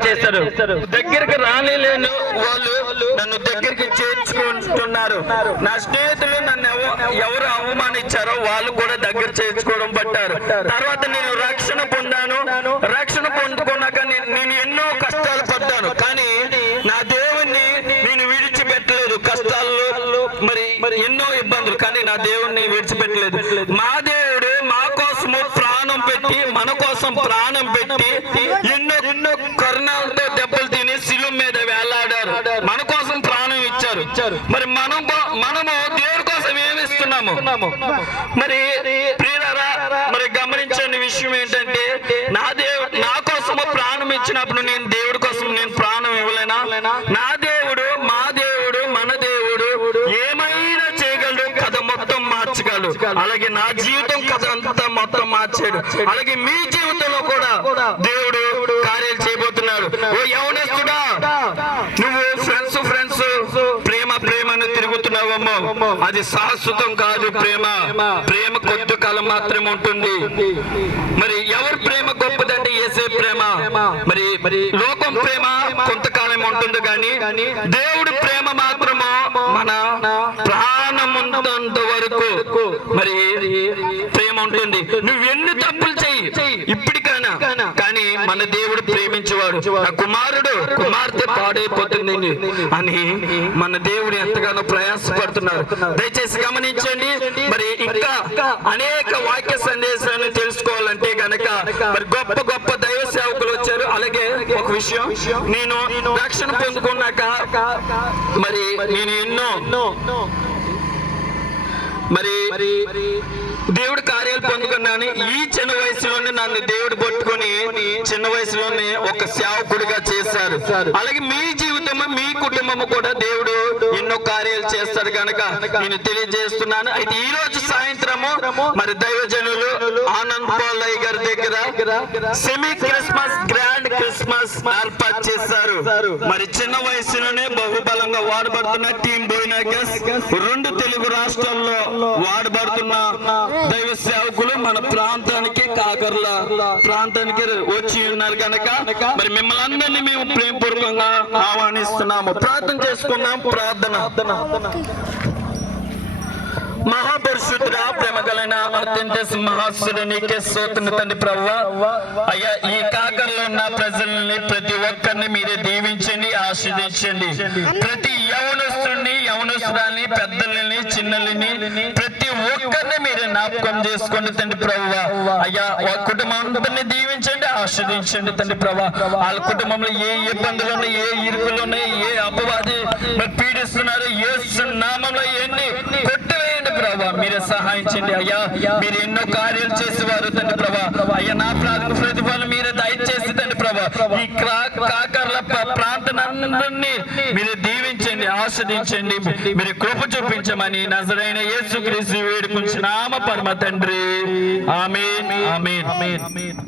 కార్యాలు చేశారు. దగ్గరికి రానిలేని వాళ్ళు నన్ను దగ్గరికి చేర్చుకుంటున్నారు. నా స్నేహితులు నన్ను ఎవరు అవమానించారో వాళ్ళు కూడా దగ్గర చేర్చుకోవడం పట్టారు. తర్వాత నేను రక్షణ పొందాను. రక్షణ పొందుకున్నాక నేను ఎన్నో కష్టాలు పడ్డాను, కానీ నా దేవుణ్ణి నేను విడిచిపెట్టలేదు. కష్టాల్లో మరి ఎన్నో ఇబ్బందులు, కానీ నా దేవుణ్ణి విడిచిపెట్టలేదు. మా దేవుడు మా కోసము ప్రాణం పెట్టి, మన కోసం ప్రాణం పెట్టి ఎన్నో కరుణాలతో దెబ్బలు తిని శిలువ మీద వేలాడారు. మన కోసం ప్రాణం ఇచ్చారు. మరి మనము దేవుడి కోసం ఏమిస్తున్నాము? మరి ప్రియులారా, మరి గమనించని విషయం ఏంటంటే, నా కోసము ప్రాణం ఇచ్చినప్పుడు నేను దేవుడి కోసం నేను ప్రాణం ఇవ్వలేనా? నా దేవుడు, మా దేవుడు, మన దేవుడు ఏమైనా చేయగలడు. కథ మొత్తం మార్చగలడు. అలాగే నా జీవితం కథ అంతా మొత్తం మార్చాడు. అలాగే మీ జీవితంలో కూడా దేవుడు కార్యాలు చేయబోతున్నాడు. ఓ యవనస్తుడా, నువ్వు ఫ్రెండ్స్ ప్రేమను తిరుగుతున్నావమ్మో, అది శాశ్వతం కాదు. ప్రేమ కొద్ది కాలం మాత్రమే ఉంటుంది. మరి ఎవరి ప్రేమ గొప్పదంటే యేసే ప్రేమ. మరి లోకం ప్రేమ కొంతకాలం ఉంటుంది, కానీ దేవుడి ప్రేమ మాత్రము మన ప్రాణమున్నంత వరకు మరి ప్రేమ ఉంటుంది. నువ్వెన్ని తప్పులు చెయ్యి ఇప్పటికైనా, కానీ మన దేవుడు ప్రేమించేవాడు. నా కుమార్తె పాడైపోతుంది అని మన దేవుడు ఎంతగానో ప్రయాసపడుతున్నారు. దయచేసి గమనించండి. మరి ఇంకా అనేక వాక్య సందేశాలను తెలుసుకోవాలంటే గనక మరి గొప్ప దైవ సేవకులు వచ్చారు. అలాగే ఒక విషయం, నేను రక్షణ పొందుకున్నాక మరి నేను ఎన్నో మరి దేవుడు కార్యాలు పొందుకున్నాను. ఈ చిన్న వయసులోనే నన్ను దేవుడు పట్టుకొని చిన్న వయసులోనే ఒక సేవకుడిగా చేశారు. అలాగే మీ జీవితము, మీ కుటుంబము కూడా దేవుడు ఎన్నో కార్యాలు చేస్తారు కనుక నేను తెలియజేస్తున్నాను. అయితే ఈ రోజు సాయంత్రము మరి దైవజనులు ఆనంద్ పాలయ్య గారి దగ్గర సెమీ క్రిస్మస్, గ్రాండ్ క్రిస్మస్ ఏర్పాటు చేశారు. మరి చిన్న వయసులోనే బహుబలంగా వాడబడుతున్న టీం బోయినాగస్ 2 తెలుగు రాష్ట్రాల్లో వాడబడుతున్న దైవ సేవకులు మన ప్రాంతానికి, కాకర్ల ప్రాంతానికి వచ్చి ఉన్నారు కనుక మరి మిమ్మల్ని అందరినీ మేము ప్రేమపూర్వకంగా ఆహ్వానిస్తున్నాము. ప్రార్థన చేసుకున్నాం. ప్రార్థన. మహాపరిశుద్ధుడా, ప్రేమ కలిగిన అత్యంత సింహాసుడు నీకే స్తోత్రం తండ్రి ప్రభువా. అయ్యా, ఈ కాకర్లో ఉన్న ప్రజల్ని ప్రతి ఒక్కరిని మీరే దీవించండి, ఆశీర్వదించండి. ప్రతి యవనస్తురాల్ని, పెద్దలని, చిన్నలని ప్రతి ఒక్కరిని మీరే జ్ఞాపకం చేసుకోండి తండ్రి ప్రభువా. అయ్యా, కుటుంబం అందరినీ దీవించండి, ఆశీర్వదించండి తండ్రి ప్రభువా. వాళ్ళ కుటుంబంలో ఏ ఇబ్బందులు ఉన్నాయి, ఏ ఇరుకులు ఉన్నాయి, ఏ అపవాది పీడిస్తున్నారు, ఏ నామంలో ఎన్ని కొట్టివేయండి ప్రభా. మీరే సహాయించండి అయ్యా. మీరు ఎన్నో కార్యాలు చేసేవారు తండ్రి ప్రభా. అయ్యా, నా ప్రతిఫలం మీరే దయచేసి తండ్రి ప్రభా. ఈ కాకర్ల ప్రాంతాన్ని మీరు దీవించండి, ఆస్వాదించండి, మీరు కృప చూపించమని నజరైన యేసుక్రీస్తు వేడుకుంటున్నాము పరమ తండ్రి. ఆమేన్, ఆమేన్, ఆమేన్.